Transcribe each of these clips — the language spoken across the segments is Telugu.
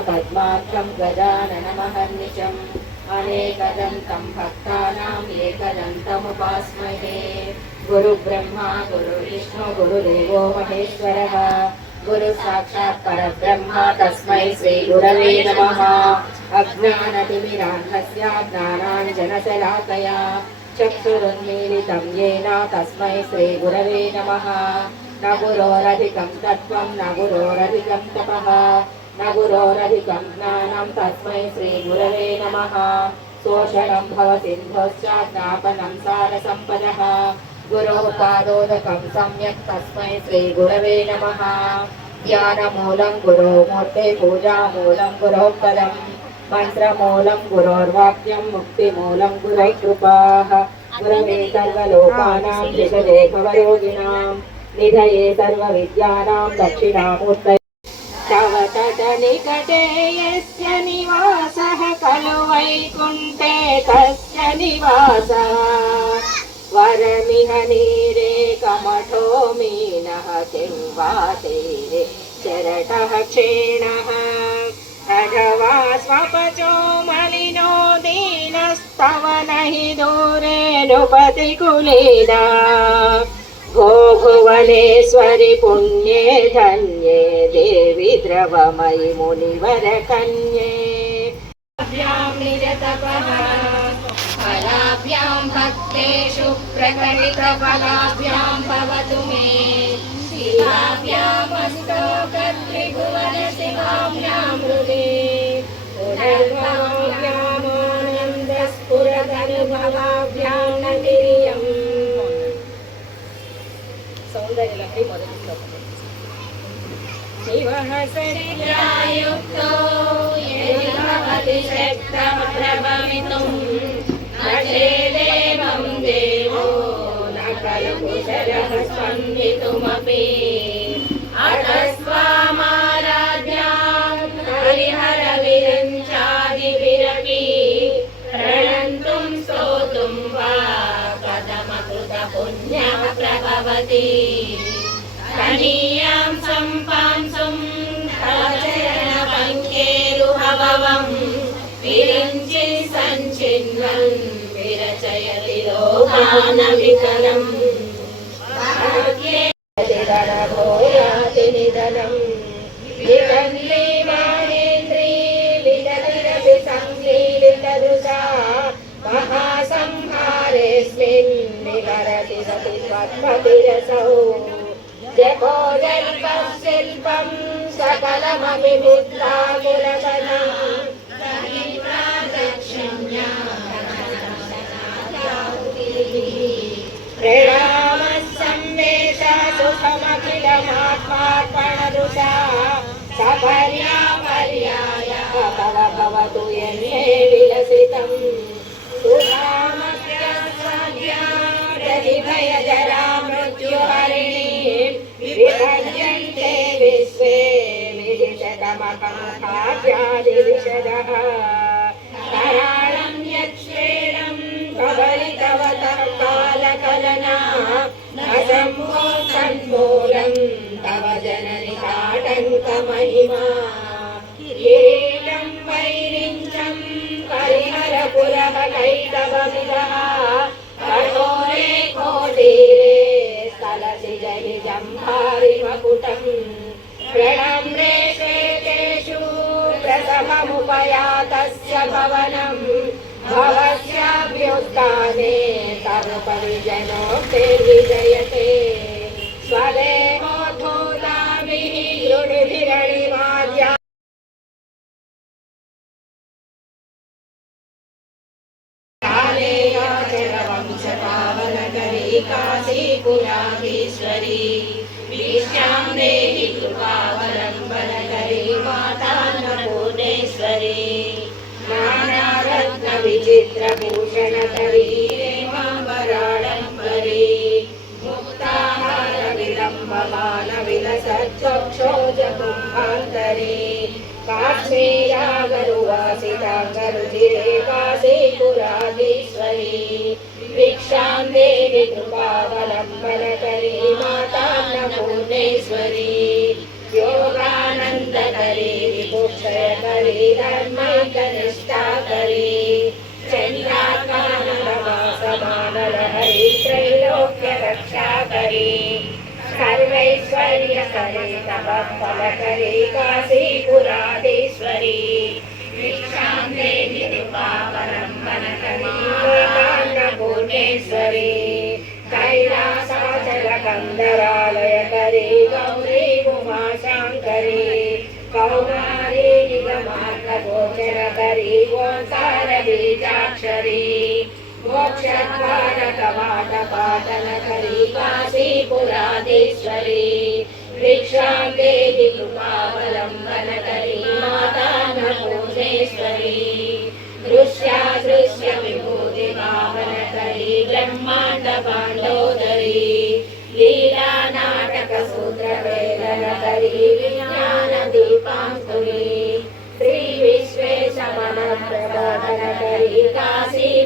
पद्मार्थं गजाननमहर्निशम्। अनेकदन्तं भक्तानाम् एकदन्तमुपास्महे गुरुब्रह्मा, गुरुविष्णु, गुरुदेवो महेश्वरः। गुरु साक्षात् परब्रह्मा, तस्मै श्रीगुरवे नमः। अज्ञानतिमिरान्धस्य ज्ञानाञ्जनशलाकया। चक्षुरुन्मीलितं येन तस्मै श्रीगुरवे नमः। न गुरोरधिकं तत्त्वं न गुरोरधिकं तपः। न गुरोरधिकं ज्ञानं तस्मै श्रीगुरवे नमः शोषणं भवसिन्धोश्च ज्ञापनं सारसम्पदः गुरोः पादोदकं सम्यक् तस्मै श्रीगुरवे नमः ध्यानमूलं गुरोमूर्ते पूजामूलं गुरोः पदम् मन्त्रमूलं गुरोर्वाक्यं मुक्तिमूलं गुरोः कृपाः गुरवे सर्वलोकानां भिषजे भवरोगिणां निधये सर्वविद्यानां दक्षिणामूर्तये तव तटनिकटे यस्य निवासः खलु वैकुण्ठे तस्य निवासः वरमिह नीरे कमठो मीनः किं वा तीरे चरटः क्षीणः अथवा स्वपचो मलिनो दीनस्तव न हि दूरे नृपतिकुलीना भो भुवनेश्वरि पुण्ये धन्ये देवि द्रवमयि मुनिवरकन्ये। निरतपः फलाभ्यां भक्तेषु प्रकटितफलाभ्यां भवतु मे। शिवाभ्यामस्तोकत्रिभुवनशिवाभ्यां शिवः सरिद्रायुक्तो यदि भवति शक्तः प्रभवितुम् न चेदेवं देवो न खलु कुशलः स्पन्दितुमपि अतस्त्वामाराध्यां हरिहरविरञ्चादिभिरपि प्रणन्तुं स्तोतुं वा कथमकृतपुण्यः प्रभवति कनीयां सम्पांसुं భావం విరంచి సంచిన్వన్ విరచయతి లోకాన వికలం నిధనం వికల్లీ మహేంద్రీ వికలిరపి సంలీలితదృశా మహాసంహారేస్మిన్ విహరతి సతి పద్మతిరసౌ జపో జల్ప శిల్పం बुद्धाकुलतनम् प्रणामः सम्मेष सुखमखिलमात्मार्पणदृशा सपर्या पर्याय तव भवतु यन्मे विलसितम् प्रतिभयजरा विभज्यन्ते विश्वे विदिशतमकाद्यादिविशदः कराळं यच्छ्रेणं कबलितवतः कालकलना न सम्भो सन्मूलं तव जननि काटङ्कमहिमा प्रणम्रे श्वेतेषु प्रथममुपयातस्य भवनम् भवस्याभ्युत्थाने तरुपरिजनोक्तिर्विजयते स्वदेहोद्धूताभिः श्रीरागरुवासिताङ्गरुचिरेवासे पुराधीश्वरी भिक्षां देवि कृपावलम्बनकरी माता न पूर्णेश्वरी योगानन्दकरी विपुक्षयकरी धर्मैकरी కాశీపురాధీశ్వరి భిక్షాం దేవి కృపావలంబనకరి పూర్ణేశ్వరి కైలాసాచల కందరాలయకరి గౌరీ ఉమాశాంకరి కౌమారీ నిగమార్గ గోచరకరి ఓంకార బీజాక్షరి మోక్షద్వార కవాట పాటన కరి కాశీపురాధీశ్వరి భిక్షాం దేవి కృపావలంబన కరి మాతాన భువనేశ్వరి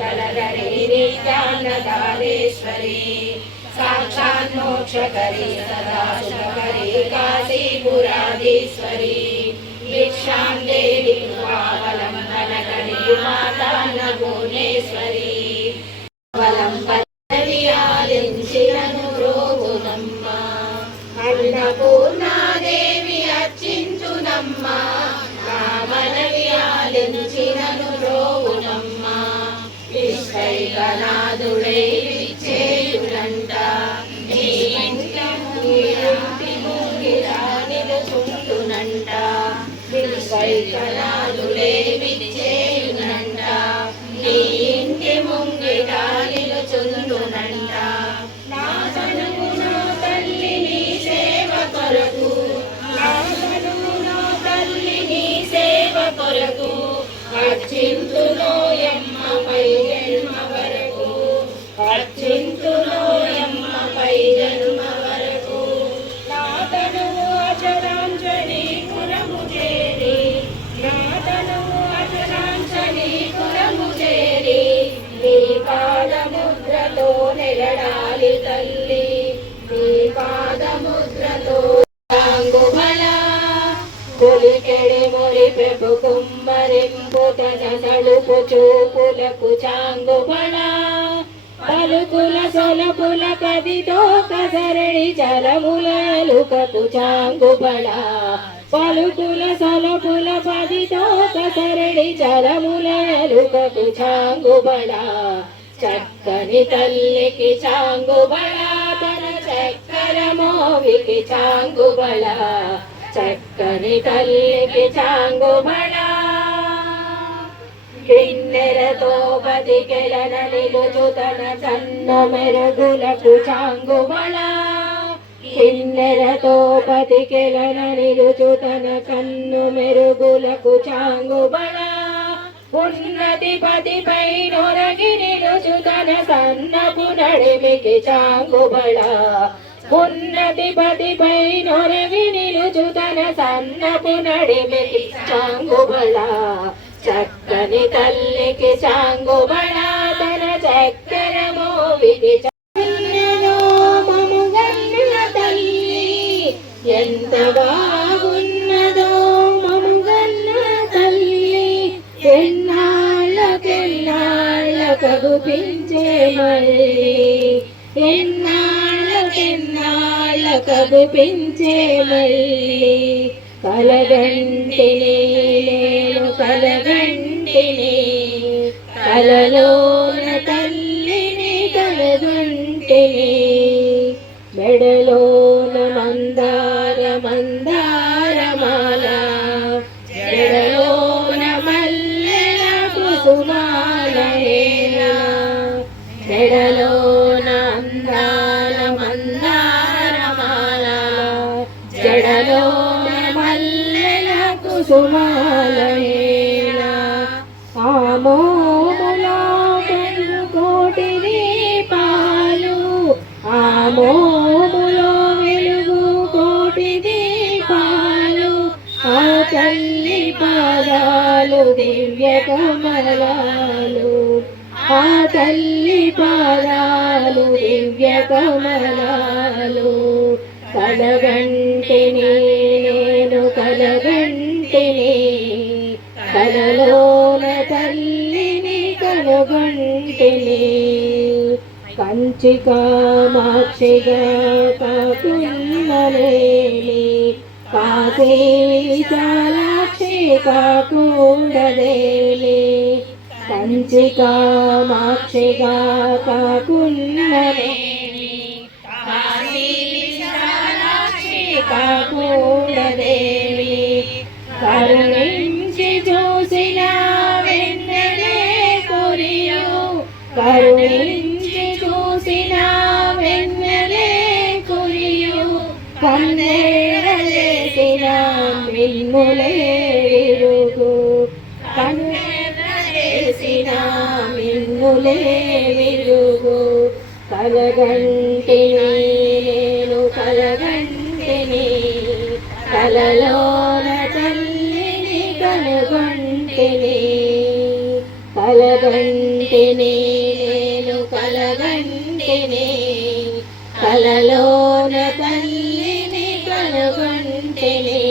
కుంతలగరి నిత్యాన్నదానేశ్వరి సాక్షాత్ మోక్షకరి సదా శుభకరి కాశీపురాధీశ్వరి భిక్షాం దేవి కృపావలంబనకరి మాతాన్న భువనేశ్వరి వలంబనవియాలించినను విశ్వైకనాథుడై విచ్చేయునంట పాదముద్రతో నెలడాలి తల్లి. నీ పాదముద్రతో తాంగుబల కొలికెడి మురిపెపు కుమ్మరింపు తన సడుపు చూపులకు చాంగుబల పలుకుల సొలపుల కదితో కసరడి చలములలుకపు చాంగుబళ పలుకుల సొలపుల పదితో కసరడి చలములలుకపు చాంగుబళ కని తల్లికి చాంగుబళ తన చక్కర మోవికి చాంగుబళ చక్కని తల్లికి చాంగుబళ కిన్నెరతో బతికెలన నిలుచు తన చన్న మెరుగులకు చాంగుబళ కిన్నెరతో బతికెలన నిలుచు తన కన్ను మెరుగులకు చాంగుబళ ఉన్నతి పతిపై నొరగి నిలుచు తన సన్నపు నడిమికి చాంగుబళ. ఉన్నతి పతిపై నొరగి నిలుచు తన సన్నపు నడిమికి చాంగుబళ. చక్కని తల్లికి చాంగుబళ తన చక్కెర మోవికి ఎన్నాళ్ళకెన్నాళ్ళ మళ్ళీ ఎన్నాళ్ళకెన్నాళ్ళ కగుపించే మళ్ళీ కలగంటిని నేను కలగంటిని కలలోన తల్లిని కలగంటిని మెడలోన మందార మందార దివ్య కమలాలు ఆ తల్లి పాదాలు దివ్య కమలాలు కలగంటిని నేను కలగంటిని కలలోన తల్లిని కలగంటిని కంచి కామాక్షిగా కాకున్నలేని కాశీ చాలాక్షి కాకూడదేలి కంచి కామాక్షిగా కాకున్నలేని కాశీ మిన్నులే విరుగు. కలగంటి నేను కలగంటిని కలలోన తల్లిని కలగంటిని కలగంటిని నేను కలగంటిని కలలోన తల్లిని కలగంటిని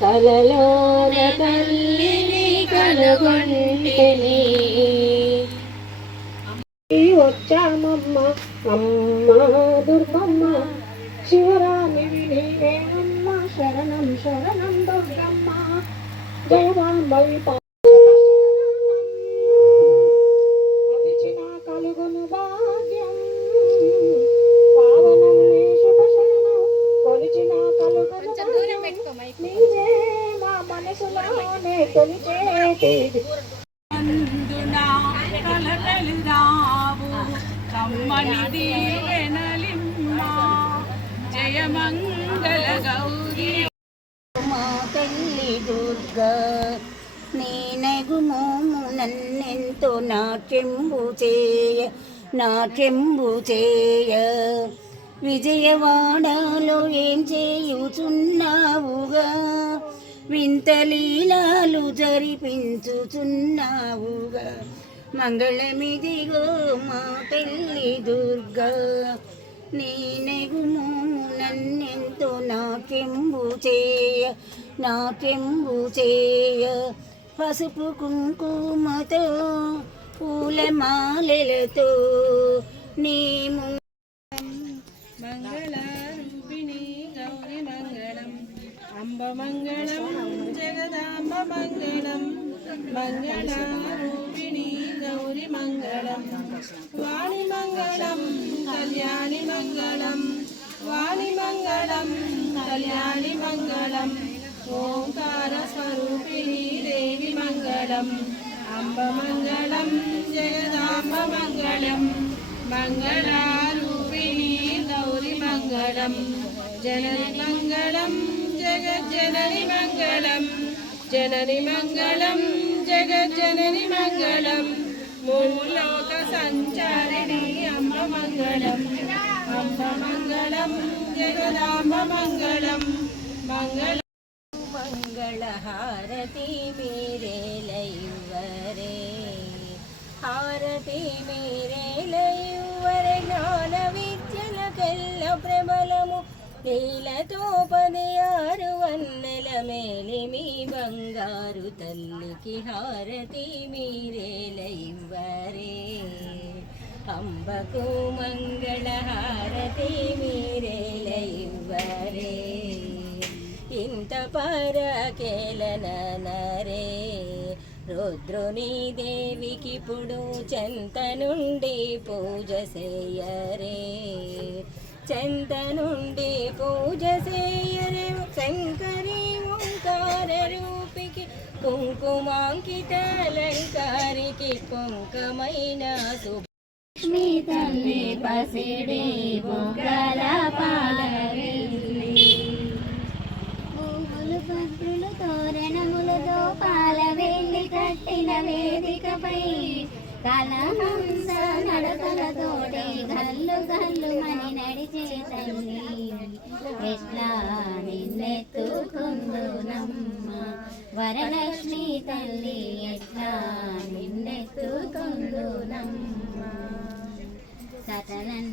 కలలోన తల్లిని కలగంటిని Taiwan, Bali pa. నాట్యంబు చేయ. విజయవాడలో ఏం చేయుచున్నావుగా? వింత లీలాలు జరిపించుచున్నావుగా. మంగళమిదిగో మా పెళ్ళి దుర్గా. నేనెగుము నన్నెంతో నాకెంబు చేయ నాకెంబు చేయ. పసుపు కుంకుమతో పూలమాలలతో నీ ము మంగళరూపిణి గౌరి మంగళం అంబ మంగళం జగదాంబ మంగళం మంగళరూపిణి గౌరి మంగళం వాణి మంగళం కళ్యాణి మంగళం వాణి మంగళం కళ్యాణి మంగళం ఓంకార స్వరూపిణి దేవి మంగళం అంబ మంగళం జగదాంబ మంగళం మంగళారూపిణి గౌరి మంగళం జనని మంగళం జగజ్జనని మంగళం జనని మంగళం జగజ్జనని మీరేలయువరే జ్ఞాన విద్యలకెల్ల ప్రబలము. నీలతో పదయారు వన్నెల మేలి మీ బంగారు తల్లికి హారతి మీరేలయువరే అంబకు మంగళ హారతి మీరేలయువరే ఇంత పరకేలనరే రుద్రుని దేవికి పుడు చెంత నుండి పూజ చేయరే. చెంత నుండి పూజ చేయరే. శంకరి ఓంకార రూపికి కుంకుమాంకిత అలంకారికి పొంకమైన శుభ లక్ష్మీ తల్లి పసిడి బొగ్గల పాలవిల్లి. భద్రులు తోరణములతో పాల వెళ్ళి కట్టిన వేదికపై కలహంస నడకలతోటే గల్లు గల్లు మని నడిచే తల్లి. ఎట్లా నిన్నెత్తుకుందునమ్మ? వరలక్ష్మి తల్లి ఎట్లా నిన్నెత్తుకుందునమ్మ? సకలన్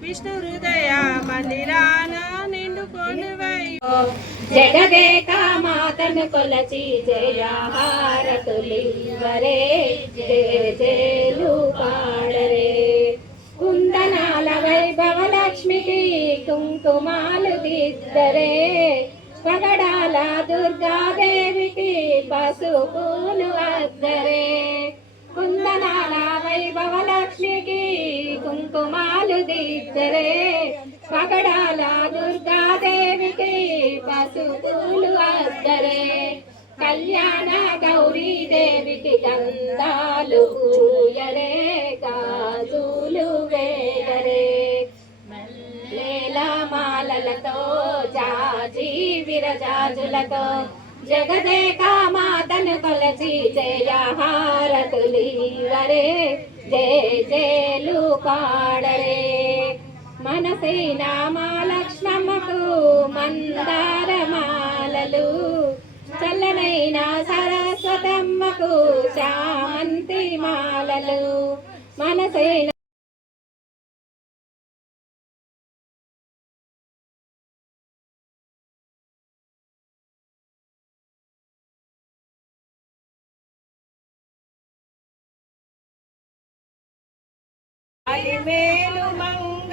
విష్ణు హృదయ మందిరాన నిండు కొలువై జగదేక మాతను కొలచి జయహారతులివరే జయ జయలు పాడరే కుందనాల వైభవ లక్ష్మికి కుంకుమాల ఇద్దరే పగడాల దుర్గాదేవికి పసుపులు అద్దరే. కుందనాల వైభవ లక్ష్మికి కుంకుమాలు దిద్దరే పగడాల దుర్గాదేవికి పసుపులు అద్దరే. కళ్యాణ గౌరీదేవికి గంధాలు పూయరే. గాజులు వేయరే విరజాజులతో జగదేక మాతను కొలచి జయహారతులీవరే జయ జయలు పాడరే మనసే మా లక్ష్మమ్మకు మందారమాలలు. చల్లనైన సరస్వతమ్మకు శామంతి మాలలు. మనసైన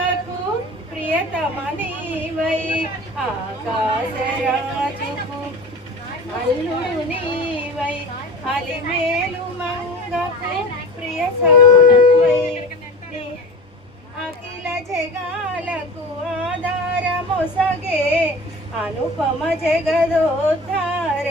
మంగకు ప్రియతమనీవై? ఆకాశరాజుకు అల్లుడు నీవై. అలిమేలు మంగకు ప్రియ సరుడవై అఖిల జగాలకు ఆధారమొసగే. అనుపమ జగదోద్ధార